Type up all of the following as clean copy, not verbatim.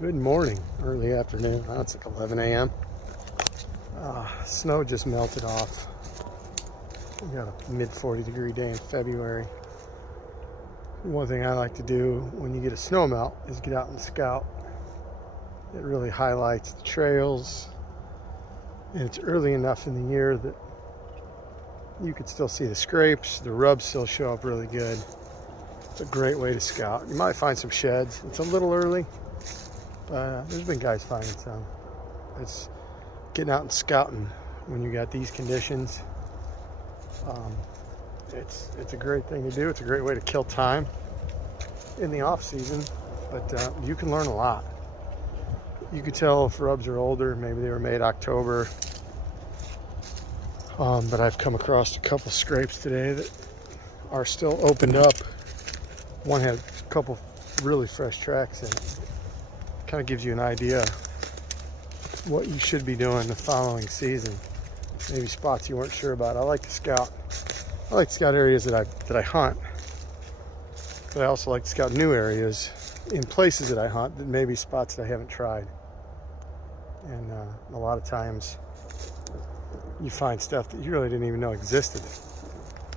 Good morning, early afternoon. Now it's like 11 a.m. Snow just melted off. We got a mid 40-degree day in February. One thing I like to do when you get a snow melt is get out and scout. It really highlights the trails, and it's early enough in the year that you could still see the scrapes. The rubs still show up really good. It's a great way to scout. You might find some sheds. It's a little early. There's been guys finding some. It's getting out and scouting when you got these conditions. It's a great thing to do. It's a great way to kill time in the off season, but you can learn a lot. You could tell if rubs are older, maybe they were made October. But I've come across a couple scrapes today that are still opened up. One had a couple really fresh tracks in it. Kind of gives you an idea what you should be doing the following season. Maybe spots you weren't sure about. I like to scout. I like to scout areas that I hunt, but I also like to scout new areas in places that I hunt that maybe spots that I haven't tried. And a lot of times you find stuff that you really didn't even know existed,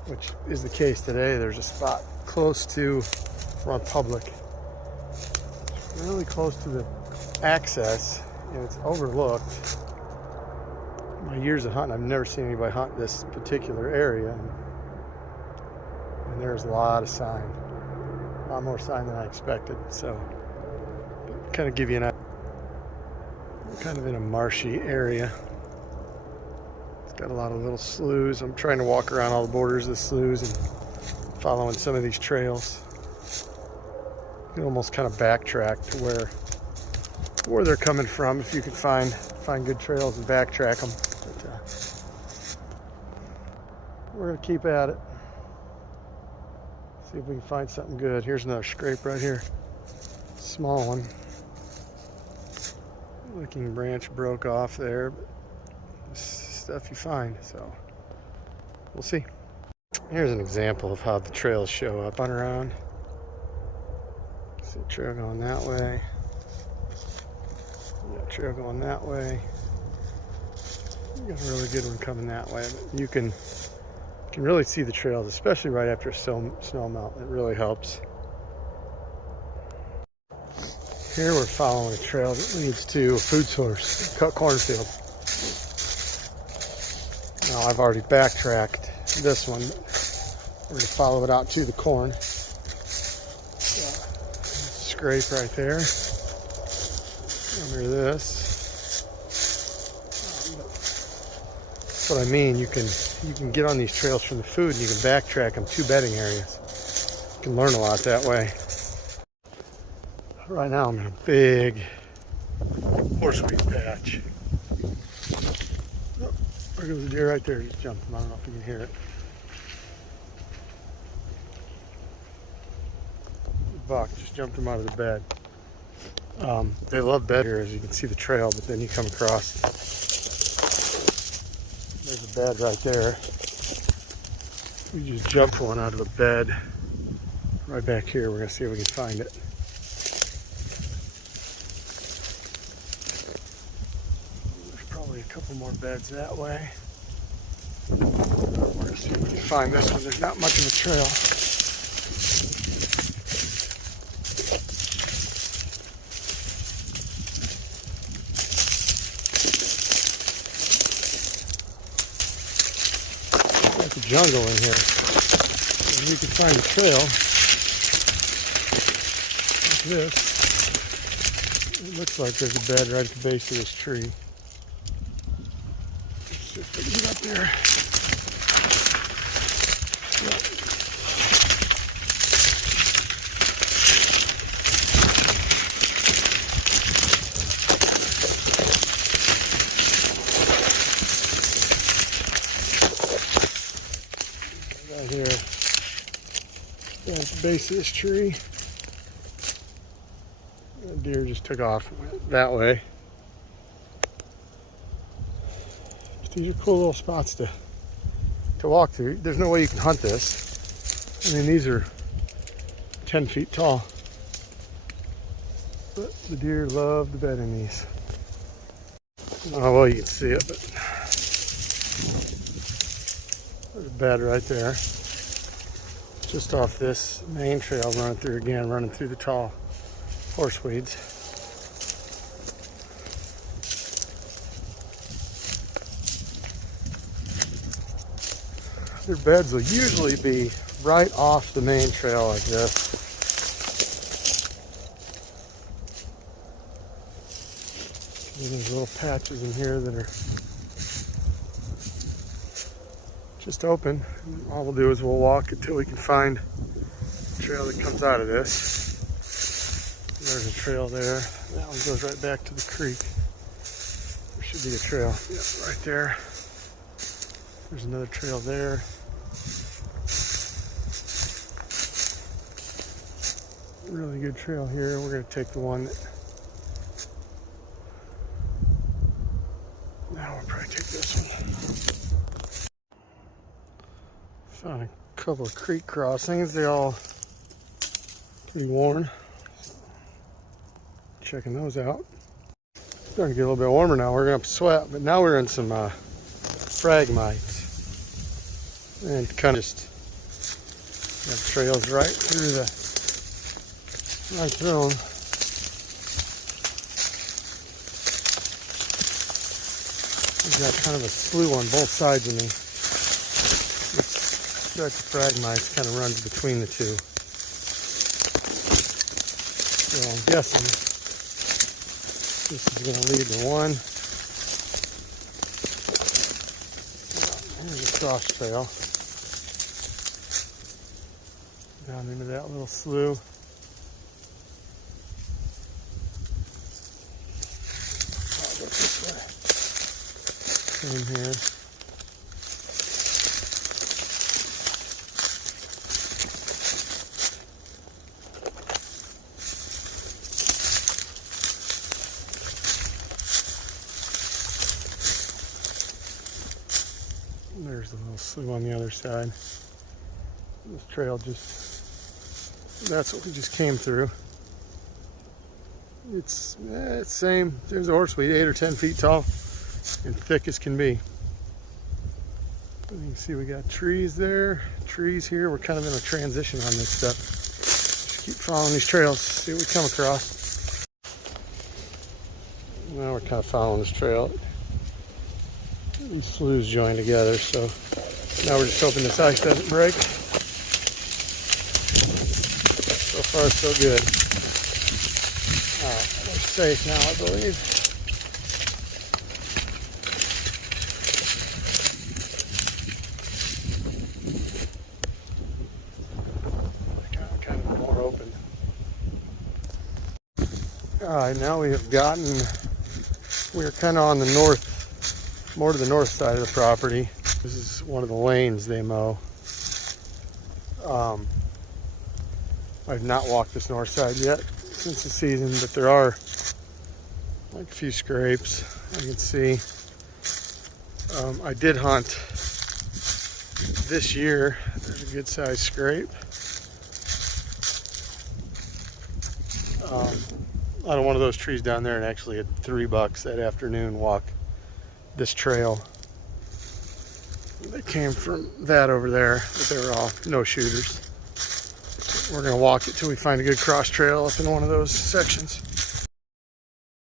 which is the case today. There's a spot close to, we're on public, really close to the access, and it's overlooked. My years of hunting, I've never seen anybody hunt this particular area, and there's a lot of sign, a lot more sign than I expected. So kind of give you an idea. We're kind of in a marshy area. It's got a lot of little sloughs. I'm trying to walk around all the borders of the sloughs and following some of these trails. You can almost kind of backtrack to where they're coming from if you can find good trails and backtrack them. But we're gonna keep at it. See if we can find something good. Here's another scrape right here, small one. Looking branch broke off there, but this is stuff you find, so we'll see. Here's an example of how the trails show up on around. See a trail going that way. Yeah, trail going that way. You got a really good one coming that way. But you can really see the trails, especially right after a snow melt. It really helps. Here we're following a trail that leads to a food source, cut cornfield. Now I've already backtracked this one. We're going to follow it out to the corn. Scrape right there under this. That's what I mean. You can get on these trails from the food, and you can backtrack them to bedding areas. You can learn a lot that way. Right now I'm in a big horseweed patch. Oh, there goes a deer right there. Just jumping. I don't know if you can hear it. Buck just jumped him out of the bed. They love bed here, as you can see the trail, but then you come across, there's a bed right there. We just jumped one out of a bed right back here. We're gonna see if we can find it. There's probably a couple more beds that way. We're gonna see if we can find this one. There's not much of a trail. The jungle in here, and you can find a trail like this. It looks like there's a bed right at the base of this tree. Let's see if we can get up there. Right here, at the base of this tree. The deer just took off and went that way. But these are cool little spots to walk through. There's no way you can hunt this. I mean, these are 10 feet tall. But the deer love to bed in these. Oh, well, you can see it, but there's a bed right there. Just off this main trail running through again, running through the tall horseweeds. Their beds will usually be right off the main trail like this. And there's little patches in here that are just open. All we'll do is we'll walk until we can find a trail that comes out of this. There's a trail there. That one goes right back to the creek. There should be a trail. Yep, right there. There's another trail there. Really good trail here. We're going to take the one that... Now we'll probably take this one. Found a couple of creek crossings. They're all pretty worn. Checking those out. Starting to get a little bit warmer now. We're going to sweat, but now we're in some phragmites. And kind of just have trails right through them. We've got kind of a slough on both sides of me. This stretch of phragmites kind of runs between the two. So I'm guessing this is going to lead to one. Here's a cross trail down into that little slough. I'll go this way. Same here. There's a little slough on the other side. This trail that's what we just came through. It's same. There's a horseweed, 8 or 10 feet tall and thick as can be. And you can see we got trees there, trees here. We're kind of in a transition on this stuff. Just keep following these trails, see what we come across. Now we're kind of following this trail. These sloughs join together, so now we're just hoping this ice doesn't break. So far, so good. Alright, we're safe now, I believe. Kind of more open. Alright, now we have we're kind of on the more to the north side of the property. This is one of the lanes they mow. I've not walked this north side yet since the season, but there are like a few scrapes I can see. I did hunt this year. There's a good sized scrape. On one of those trees down there, and actually had $3 that afternoon walk this trail. They came from that over there, but they were all no shooters. We're going to walk it till we find a good cross trail up in one of those sections.